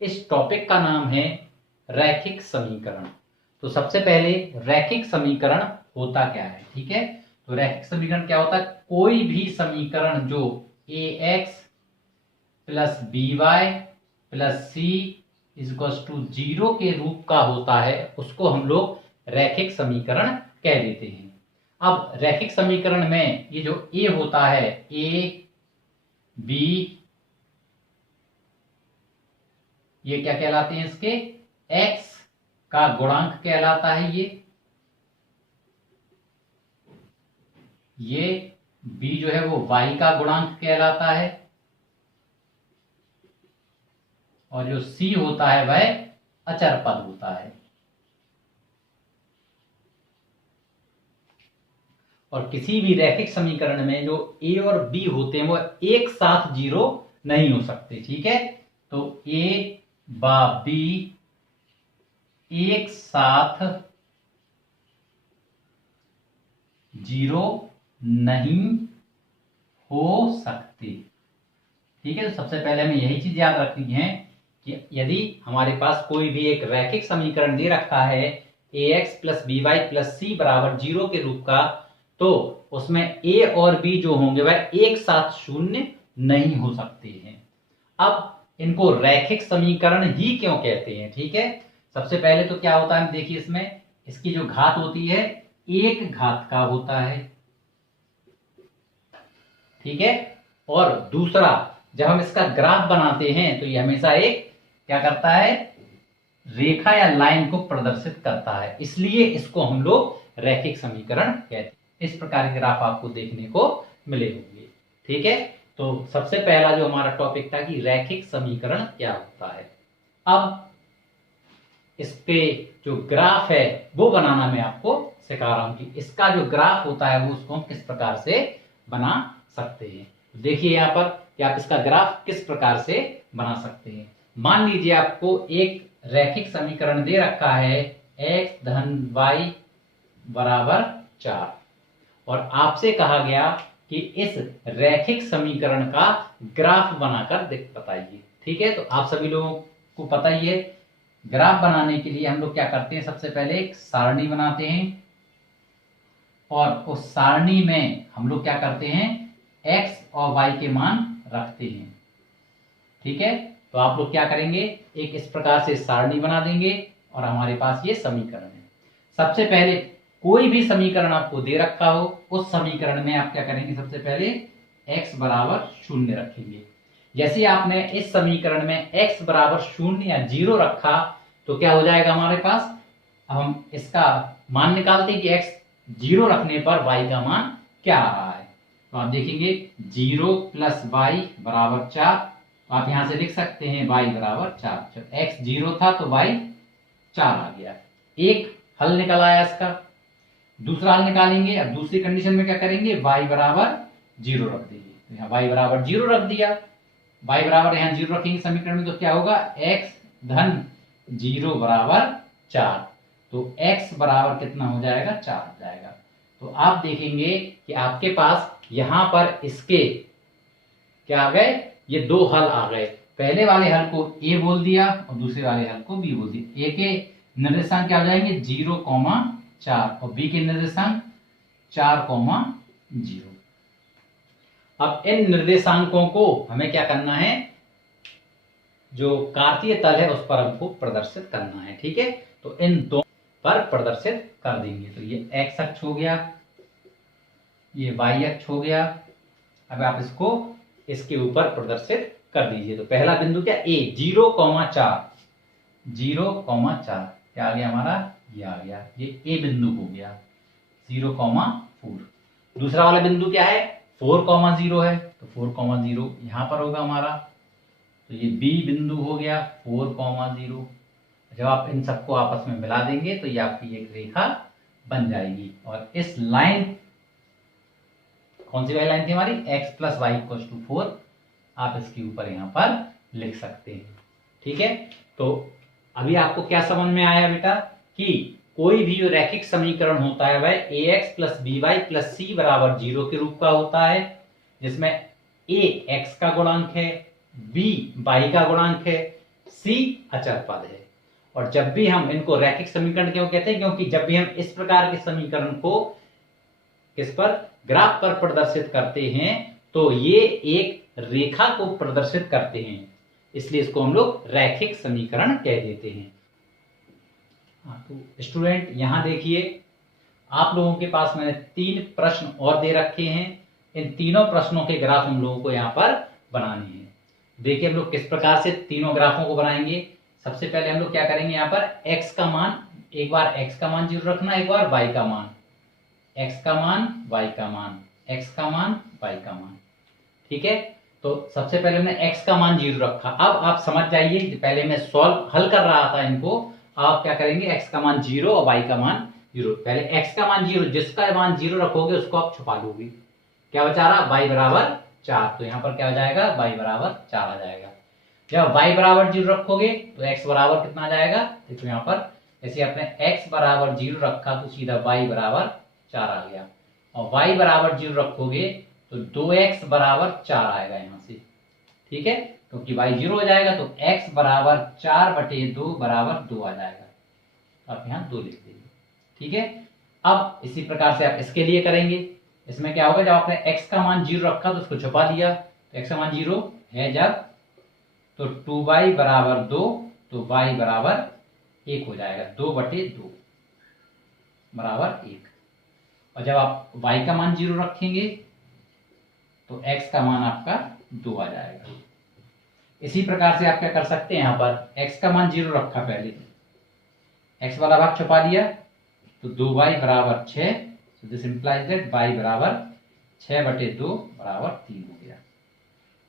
इस टॉपिक का नाम है रैखिक समीकरण। तो सबसे पहले रैखिक समीकरण होता क्या है, ठीक है। तो रैखिक समीकरण क्या होता है? कोई भी समीकरण जो ax plus by plus C equals to 0 के रूप का होता है उसको हम लोग रैखिक समीकरण कह देते हैं। अब रैखिक समीकरण में ये जो a होता है, a b, ये क्या कहलाते हैं? इसके x का गुणांक कहलाता है ये b जो है वो y का गुणांक कहलाता है, और जो c होता है वह अचर पद होता है। और किसी भी रैखिक समीकरण में जो a और b होते हैं वो एक साथ 0 नहीं हो सकते, ठीक है। तो a बा b एक साथ 0 नहीं हो सकते, ठीक है। तो सबसे पहले हमें यही चीज याद रखनी है कि यदि हमारे पास कोई भी एक रैखिक समीकरण दे रखा है ax प्लस by प्लस सी बराबर 0 के रूप का, तो उसमें a और b जो होंगे वह एक साथ शून्य नहीं हो सकते हैं। अब इनको रैखिक समीकरण ही क्यों कहते हैं, ठीक है। सबसे पहले तो क्या होता है, देखिए इसमें इसकी जो घात होती है एक घात का होता है, ठीक है। और दूसरा, जब हम इसका ग्राफ बनाते हैं तो ये हमेशा एक क्या करता है, रेखा या लाइन को प्रदर्शित करता है, इसलिए इसको हम लोग रैखिक समीकरण कहते हैं। इस प्रकार के ग्राफ आपको देखने को मिले होंगे, ठीक है। तो सबसे पहला जो हमारा टॉपिक था कि रैखिक समीकरण क्या होता है। अब इस पे जो ग्राफ है वो बनाना मैं आपको सिखा रहा हूं कि इसका जो ग्राफ होता है वो उसको हम किस प्रकार से बना सकते हैं। देखिए यहाँ पर कि आप इसका ग्राफ किस प्रकार से बना सकते हैं। मान लीजिए आपको एक रैखिक समीकरण दे रखा है x धन y बराबर 4, और आपसे कहा गया कि इस रैखिक समीकरण का ग्राफ बनाकर बताइए, ठीक है। तो आप सभी लोगों को पता ही है, ग्राफ बनाने के लिए हम लोग क्या करते हैं, सबसे पहले एक सारणी बनाते हैं, और उस सारणी में हम लोग क्या करते हैं, x और y के मान रखते हैं, ठीक है। तो आप लोग क्या करेंगे, एक इस प्रकार से सारणी बना देंगे और हमारे पास ये समीकरण है। सबसे पहले कोई भी समीकरण आपको दे रखा हो उस समीकरण में आप क्या करेंगे, सबसे पहले x बराबर 0 रखेंगे। जैसे आपने इस समीकरण में x बराबर 0 या 0 रखा तो क्या हो जाएगा हमारे पास, अब हम इसका मान निकालते हैं कि x 0 रखने पर y का मान क्या आ रहा है। तो आप देखेंगे 0 प्लस y बराबर 4, तो आप यहां से लिख सकते हैं y बराबर 4। जब x 0 था तो y 4 आ गया। एक हल निकल आया इसका। दूसरा हल निकालेंगे, अब दूसरी कंडीशन में क्या करेंगे, y बराबर 0 रख देंगे। तो यहाँ y बराबर 0 रख दिया, y बराबर यहाँ 0 रखेंगे समीकरण में, तो क्या होगा, x धन 0 बराबर 4। तो x बराबर कितना हो जाएगा, 4 हो जाएगा। तो आप देखेंगे कि आपके पास यहां पर इसके क्या आ गए, ये दो हल आ गए। पहले वाले हल को a बोल दिया और दूसरे वाले हल को b बोल दिया। a के निर्देशांक क्या हो जाएंगे, 0,4, और b के निर्देशांक 4,0। अब इन निर्देशांकों को हमें क्या करना है, जो कार्तीय तल है उस पर हमको प्रदर्शित करना है, ठीक है। तो इन दो पर प्रदर्शित कर देंगे। तो ये x अक्ष हो गया, ये y अक्ष हो गया। अब आप इसको इसके ऊपर प्रदर्शित कर दीजिए। तो पहला बिंदु क्या, a 0,4, 0,4 क्या आ गया हमारा, ये आ गया, ये a बिंदु हो गया 0,4। दूसरा वाला बिंदु क्या है, 4,0 है, तो 4,0 यहां पर होगा हमारा। तो ये b बिंदु हो गया 4,0। जब आप इन सबको आपस में मिला देंगे तो ये आपकी एक रेखा बन जाएगी। और इस लाइन, कौन सी वाली लाइन थी हमारी, x plus Y equal to 4, आप इसके ऊपर यहां पर लिख सकते हैं, ठीक है। तो अभी आपको क्या समझ में आया बेटा, कि कोई भी रैखिक समीकरण होता है वह ax plus by plus c बराबर 0 के रूप का होता है, जिसमें a x का गुणांक है, b y का गुणांक है, c अचर पद है। और जब भी हम इनको रैखिक समीकरण क्यों कहते हैं, क्योंकि जब भी हम इस प्रकार के समीकरण को किस पर, ग्राफ पर प्रदर्शित करते हैं तो ये एक रेखा को प्रदर्शित करते हैं, इसलिए इसको हम लोग रैखिक समीकरण कह देते हैं। तो स्टूडेंट यहां देखिए, आप लोगों के पास मैंने 3 प्रश्न और दे रखे हैं। इन तीनों प्रश्नों के ग्राफ हम लोगों को यहाँ पर बनाने हैं। देखिए हम लोग किस प्रकार से तीनों ग्राफों को बनाएंगे। सबसे पहले हम लोग क्या करेंगे, यहाँ पर x का मान, एक बार x का मान 0 रखना, एक बार y का मान, x का मान y का मान, x का मान y का मान। ठीक है, तो सबसे पहले हमने x का मान 0 रखा। अब आप समझ जाइए, पहले मैं हल कर रहा था इनको, आप क्या करेंगे, x का मान 0 और y का मान 0। पहले x का मान 0, जिसका मान 0 रखोगे उसको आप छुपा लोगे। क्या बचा रहा, y बराबर 4, तो यहाँ पर क्या हो जाएगा, y बराबर 4 आ जाएगा। जब y बराबर 0 रखोगे तो x बराबर कितना आ जाएगा, देखो यहाँ पर जैसे आपने x बराबर 0 रखा तो सीधा y बराबर 4 आ गया, और y बराबर 0 रखोगे तो 2x बराबर 4 आएगा यहाँ से। ठीक है, क्योंकि y 0 हो जाएगा तो x बराबर 4/2 बराबर 2 आ जाएगा। आप यहाँ 2 लिख देंगे। ठीक है, अब इसी प्रकार से आप इसके लिए करेंगे। इसमें क्या होगा, जब आपने x का मान 0 रखा तो उसको छुपा दिया, तो x का मान 0 है जब, तो 2y बराबर 2, तो y बराबर 1 हो जाएगा, 2/2 बराबर 1। और जब आप y का मान 0 रखेंगे तो x का मान आपका 2 आ जाएगा। इसी प्रकार से आप क्या कर सकते हैं, यहाँ पर x का मान 0 रखा, पहले x वाला भाग छुपा दिया, तो 2y बराबर 6, तो दिस इंप्लाइज दैट y बराबर 6/2 बराबर 3 हो गया।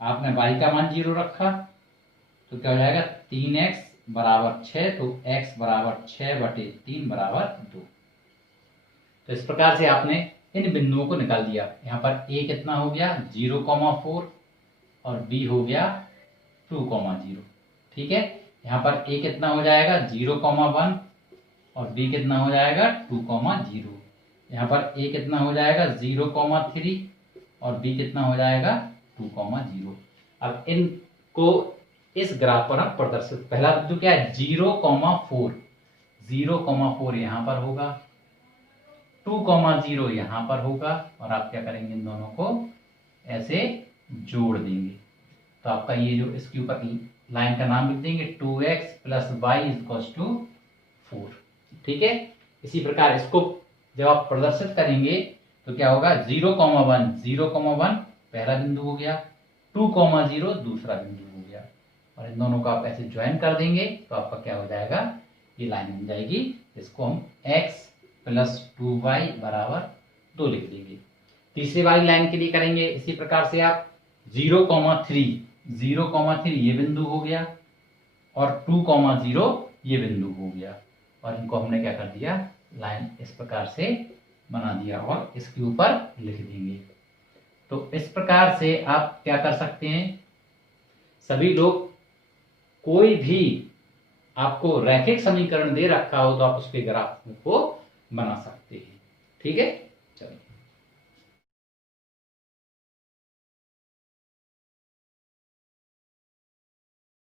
आपने y का मान 0 रखा तो क्या हो जाएगा, 3x बराबर 6, तो x बराबर 6/3 बराबर 2। तो इस प्रकार से आपने इन बिंदुओं को निकाल दिया। यहाँ पर a कितना हो गया, 0,4, और b हो गया 2,0। ठीक है, यहाँ पर a कितना हो जाएगा, 0,1, और b कितना हो जाएगा 2,0। यहाँ पर a कितना हो जाएगा 0,3, और b कितना हो जाएगा 2,0। अब इनको इस ग्राफ पर हम प्रदर्शित, पहला बिंदु क्या है, 0,4, 0,4 यहाँ पर होगा, 2,0 यहाँ पर होगा, और आप क्या करेंगे, इन दोनों को ऐसे जोड़ देंगे। तो आपका ये जो इसके ऊपर लाइन का नाम लिख देंगे, 2x + y = 4। ठीक है, इसी प्रकार इसको जब आप प्रदर्शित करेंगे तो क्या होगा, 0,1, 0,1 पहला बिंदु हो गया, 2,0 दूसरा बिंदु हो गया, और इन दोनों को आप ऐसे ज्वाइन कर देंगे तो आपका क्या हो जाएगा, ये लाइन बन जाएगी। इसको हम x + 2y बराबर 2 लिख देंगे। तीसरी वाली लाइन के लिए करेंगे इसी प्रकार से, आप 0,3, 0,3 ये बिंदु हो गया, और 2,0 ये बिंदु हो गया, और इनको हमने क्या कर दिया, लाइन इस प्रकार से बना दिया और इसके ऊपर लिख देंगे। तो इस प्रकार से आप क्या कर सकते हैं, सभी लोग, कोई भी आपको रैखिक समीकरण दे रखा हो तो आप उसके ग्राफ को बना सकते हैं। ठीक है, चलिए।